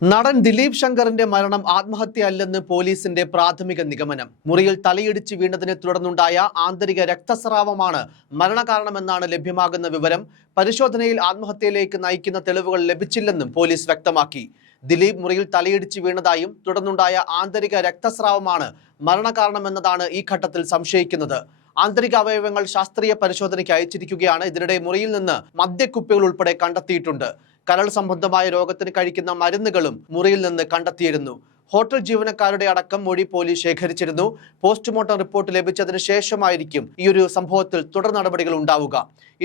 നടൻ ദിലീപ് ശങ്കറിന്റെ മരണം ആത്മഹത്യയല്ലെന്ന് പോലീസിന്റെ പ്രാഥമിക നിഗമനം. മുറിയിൽ തലയിടിച്ച് വീണതിനെ തുടർന്നുണ്ടായ ആന്തരിക രക്തസ്രാവമാണ് മരണകാരണമെന്നാണ് ലഭ്യമാകുന്ന വിവരം. പരിശോധനയിൽ ആത്മഹത്യയിലേക്ക് നയിക്കുന്ന തെളിവുകൾ ലഭിച്ചില്ലെന്നും പോലീസ് വ്യക്തമാക്കി. ദിലീപ് മുറിയിൽ തലയിടിച്ച് വീണതായും തുടർന്നുണ്ടായ ആന്തരിക രക്തസ്രാവമാണ് മരണകാരണമെന്നതാണ് ഈ ഘട്ടത്തിൽ സംശയിക്കുന്നത്. ആന്തരിക അവയവങ്ങൾ ശാസ്ത്രീയ പരിശോധനയ്ക്ക് അയച്ചിരിക്കുകയാണ്. ഇതിനിടെ മുറിയിൽ നിന്ന് മദ്യക്കുപ്പികൾ ഉൾപ്പെടെ കണ്ടെത്തിയിട്ടുണ്ട്. കരൾ സംബന്ധമായ രോഗത്തിന് കഴിക്കുന്ന മരുന്നുകളും മുറിയിൽ നിന്ന് കണ്ടെത്തിയിരുന്നു. ഹോട്ടൽ ജീവനക്കാരുടെ അടക്കം മൊഴി പോലീസ് ശേഖരിച്ചിരുന്നു. പോസ്റ്റ്മോർട്ടം റിപ്പോർട്ട് ലഭിച്ചതിന് ശേഷമായിരിക്കും ഈ ഒരു സംഭവത്തിൽ തുടർ നടപടികൾ ഉണ്ടാവുക.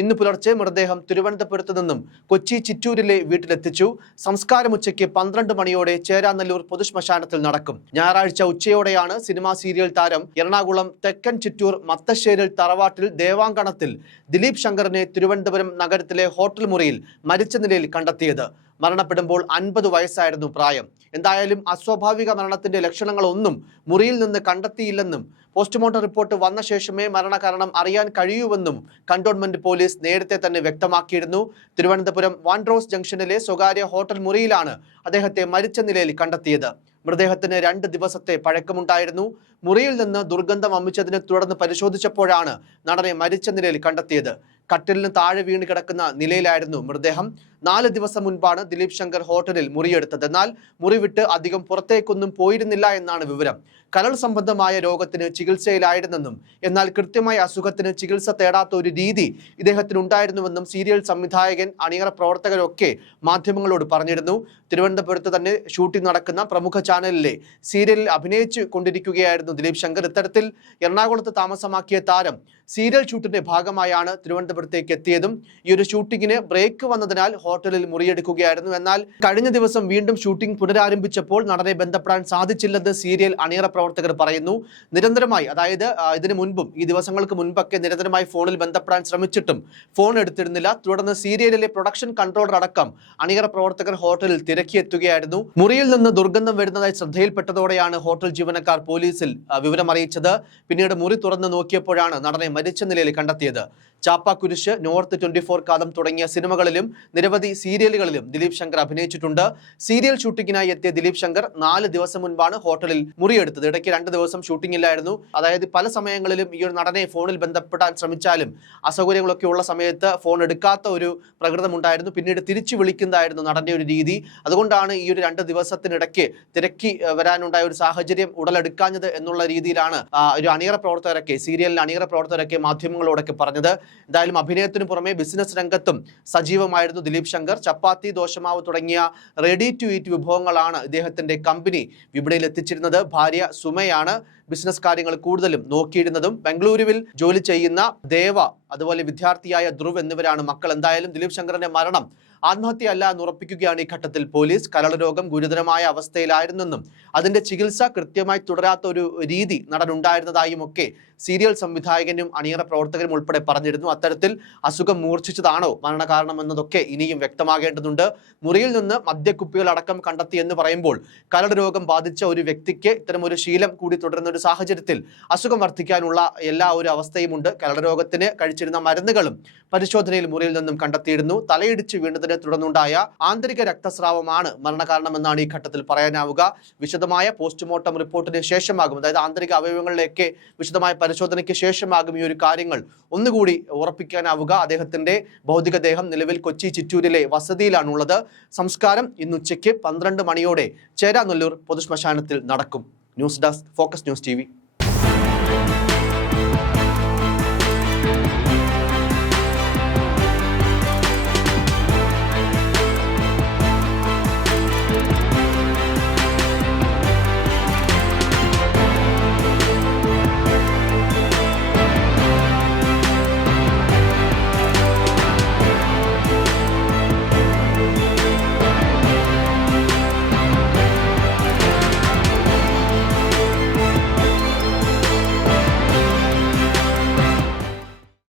ഇന്ന് പുലർച്ചെ മൃതദേഹം തിരുവനന്തപുരത്ത് നിന്നും കൊച്ചി ചിറ്റൂരിലെ വീട്ടിലെത്തിച്ചു. സംസ്കാരം ഉച്ചയ്ക്ക് 12 മണിയോടെ ചേരാനല്ലൂർ പൊതുശ്മശാനത്തിൽ നടക്കും. ഞായറാഴ്ച ഉച്ചയോടെയാണ് സിനിമാ സീരിയൽ താരം എറണാകുളം തെക്കൻ ചിറ്റൂർ മത്തശ്ശേരിൽ തറവാട്ടിൽ ദേവാങ്കണത്തിൽ ദിലീപ് ശങ്കറിനെ തിരുവനന്തപുരം നഗരത്തിലെ ഹോട്ടൽ മുറിയിൽ മരിച്ച നിലയിൽ കണ്ടെത്തിയത്. മരണപ്പെടുമ്പോൾ 50 വയസ്സായിരുന്നു പ്രായം. എന്തായാലും അസ്വാഭാവിക മരണത്തിന്റെ ലക്ഷണങ്ങളൊന്നും മുറിയിൽ നിന്ന് കണ്ടെത്തിയില്ലെന്നും പോസ്റ്റ്മോർട്ടം റിപ്പോർട്ട് വന്ന ശേഷമേ മരണകാരണം അറിയാൻ കഴിയൂവെന്നും കന്റോൺമെന്റ് പോലീസ് നേരത്തെ തന്നെ വ്യക്തമാക്കിയിരുന്നു. തിരുവനന്തപുരം വാൻഡ്രോസ് ജംഗ്ഷനിലെ സ്വകാര്യ ഹോട്ടൽ മുറിയിലാണ് അദ്ദേഹത്തെ മരിച്ച നിലയിൽ കണ്ടെത്തിയത്. മൃതദേഹത്തിന് 2 ദിവസത്തെ പഴക്കമുണ്ടായിരുന്നു. മുറിയിൽ നിന്ന് ദുർഗന്ധം വമിച്ചതിനെ തുടർന്ന് പരിശോധിച്ചപ്പോഴാണ് നടനെ മരിച്ച നിലയിൽ കണ്ടെത്തിയത്. കട്ടിലിന് താഴെ വീണ് കിടക്കുന്ന നിലയിലായിരുന്നു മൃതദേഹം. 4 ദിവസം മുൻപാണ് ദിലീപ് ശങ്കർ ഹോട്ടലിൽ മുറിയെടുത്തത്. എന്നാൽ മുറി വിട്ട് അധികം പുറത്തേക്കൊന്നും പോയിരുന്നില്ല എന്നാണ് വിവരം. കരൾ സംബന്ധമായ രോഗത്തിന് ചികിത്സയിലായിരുന്നെന്നും എന്നാൽ കൃത്യമായ അസുഖത്തിന് ചികിത്സ തേടാത്ത ഒരു രീതി ഇദ്ദേഹത്തിനുണ്ടായിരുന്നുവെന്നും സീരിയൽ സംവിധായകൻ, അണിയറ പ്രവർത്തകരൊക്കെ മാധ്യമങ്ങളോട് പറഞ്ഞിരുന്നു. തിരുവനന്തപുരത്ത് തന്നെ ഷൂട്ടിംഗ് നടക്കുന്ന പ്രമുഖ ചാനലിലെ സീരിയലിൽ അഭിനയിച്ചു കൊണ്ടിരിക്കുകയായിരുന്നു ദിലീപ് ശങ്കർ. ഇത്തരത്തിൽ എറണാകുളത്ത് താമസമാക്കിയ താരം സീരിയൽ ഷൂട്ടിന്റെ ഭാഗമായാണ് തിരുവനന്തപുരത്തേക്ക് എത്തിയതും. ഈ ഒരു ഷൂട്ടിങ്ങിന് ബ്രേക്ക് വന്നതിനാൽ ഹോട്ടലിൽ മുറിയെടുക്കുകയായിരുന്നു. എന്നാൽ കഴിഞ്ഞ ദിവസം വീണ്ടും ഷൂട്ടിംഗ് പുനരാരംഭിച്ചപ്പോൾ നടനെ ബന്ധപ്പെടാൻ സാധിച്ചില്ലെന്ന് സീരിയൽ അണിയറ പ്രവർത്തകർ പറയുന്നു. നിരന്തരമായി, അതായത് ഇതിനു മുൻപും ഈ ദിവസങ്ങൾക്ക് മുൻപൊക്കെ നിരന്തരമായി ഫോണിൽ ബന്ധപ്പെടാൻ ശ്രമിച്ചിട്ടും ഫോൺ എടുത്തിരുന്നില്ല. തുടർന്ന് സീരിയലിലെ പ്രൊഡക്ഷൻ കൺട്രോളർ അടക്കം അണിയറ പ്രവർത്തകർ ഹോട്ടലിൽ തിരക്കിയെത്തുകയായിരുന്നു. മുറിയിൽ നിന്ന് ദുർഗന്ധം വരുന്നതായി ശ്രദ്ധയിൽപ്പെട്ടതോടെയാണ് ഹോട്ടൽ ജീവനക്കാർ പോലീസിൽ വിവരം അറിയിച്ചത്. പിന്നീട് മുറി തുറന്ന് നോക്കിയപ്പോഴാണ് നടനെ മരിച്ച നിലയിൽ കണ്ടെത്തിയത്. ചാപ്പാക്കുരിശ്, നോർത്ത് 24 കാലം തുടങ്ങിയ സിനിമകളിലും നിരവധി സീരിയലുകളിലും ദിലീപ് ശങ്കർ അഭിനയിച്ചിട്ടുണ്ട്. സീരിയൽ ഷൂട്ടിങ്ങിനായി എത്തിയ ദിലീപ് ശങ്കർ 4 ദിവസം മുൻപാണ് ഹോട്ടലിൽ മുറിയെടുത്തത്. ഇടയ്ക്ക് 2 ദിവസം ഷൂട്ടിംഗ് ഇല്ലായിരുന്നു. അതായത് പല സമയങ്ങളിലും ഈ ഒരു നടനെ ഫോണിൽ ബന്ധപ്പെടാൻ ശ്രമിച്ചാലും അസൗകര്യങ്ങളൊക്കെ ഉള്ള സമയത്ത് ഫോൺ എടുക്കാത്ത ഒരു പ്രകൃതമുണ്ടായിരുന്നു. പിന്നീട് തിരിച്ചു വിളിക്കുന്നതായിരുന്നു നടന്റെ ഒരു രീതി. അതുകൊണ്ടാണ് ഈ ഒരു 2 ദിവസത്തിനിടയ്ക്ക് തിരക്കി വരാനുണ്ടായ ഒരു സാഹചര്യം ഉടലെടുക്കാഞ്ഞത് എന്നുള്ള രീതിയിലാണ് ഒരു അണിയറ പ്രവർത്തകരൊക്കെ, സീരിയലിലെ അണിയറ പ്രവർത്തകരൊക്കെ മാധ്യമങ്ങളോടൊക്കെ പറഞ്ഞത്. എന്തായാലും അഭിനയത്തിനു പുറമെ ബിസിനസ് രംഗത്തും സജീവമായിരുന്നു ദിലീപ് ശങ്കർ. ചപ്പാത്തി, ദോശമാവ് തുടങ്ങിയ റെഡി ടു ഈറ്റ് വിഭവങ്ങളാണ് ഇദ്ദേഹത്തിന്റെ കമ്പനി വിപണിയിൽ എത്തിച്ചിരുന്നത്. ഭാര്യ സുമയാണ് ബിസിനസ് കാര്യങ്ങൾ കൂടുതലും നോക്കിയിരുന്നതും. ബംഗളൂരുവിൽ ജോലി ചെയ്യുന്ന ദേവ, അതുപോലെ വിദ്യാർത്ഥിയായ ധ്രുവ് എന്നിവരാണ് മക്കൾ. എന്തായാലും ദിലീപ് ശങ്കറിന്റെ മരണം ആത്മഹത്യയല്ല എന്ന് ഉറപ്പിക്കുകയാണ് ഈ ഘട്ടത്തിൽ പോലീസ്. കരൾ രോഗം ഗുരുതരമായ അവസ്ഥയിലായിരുന്നെന്നും അതിന്റെ ചികിത്സ കൃത്യമായി തുടരാത്ത ഒരു രീതി നടനുണ്ടായിരുന്നതായും ഒക്കെ സീരിയൽ സംവിധായകനും അണിയറ പ്രവർത്തകരും ഉൾപ്പെടെ പറഞ്ഞിരുന്നു. അത്തരത്തിൽ അസുഖം മൂർച്ഛിച്ചതാണോ മരണകാരണം എന്നതൊക്കെ ഇനിയും വ്യക്തമാകേണ്ടതുണ്ട്. മുറിയിൽ നിന്ന് മദ്യക്കുപ്പികൾ അടക്കം കണ്ടെത്തി എന്ന് പറയുമ്പോൾ കരൾ രോഗം ബാധിച്ച ഒരു വ്യക്തിക്ക് ഇത്തരം ഒരു ശീലം കൂടി തുടരുന്ന ഒരു സാഹചര്യത്തിൽ അസുഖം വർദ്ധിക്കാനുള്ള എല്ലാ ഒരു അവസ്ഥയുമുണ്ട്. കരൾ രോഗത്തിന് കഴിച്ചിരുന്ന മരുന്നുകളും പരിശോധനയിൽ മുറിയിൽ നിന്നും കണ്ടെത്തിയിരുന്നു. തലയിടിച്ച് വീണതിന് തുടർന്നുണ്ടായ ആന്തരിക രക്തസ്രാവമാണ് മരണകാരണമെന്നാണ് ഈ ഘട്ടത്തിൽ പറയാനാവുക. വിശദമായ പോസ്റ്റ്മോർട്ടം റിപ്പോർട്ടിന് ശേഷമാകും, അതായത് ആന്തരിക അവയവങ്ങളിലേക്ക് വിശദമായ പരിശോധനയ്ക്ക് ശേഷമാകും ഈ ഒരു കാര്യങ്ങൾ ഒന്നുകൂടി ഉറപ്പിക്കാനാവുക. അദ്ദേഹത്തിന്റെ ഭൗതികദേഹം നിലവിൽ കൊച്ചി ചിറ്റൂരിലെ വസതിയിലാണുള്ളത്. സംസ്കാരം ഇന്ന് ഉച്ചയ്ക്ക് 12 മണിയോടെ ചേരാനല്ലൂർ പൊതുശ്മശാനത്തിൽ നടക്കും. News desk, focus news TV.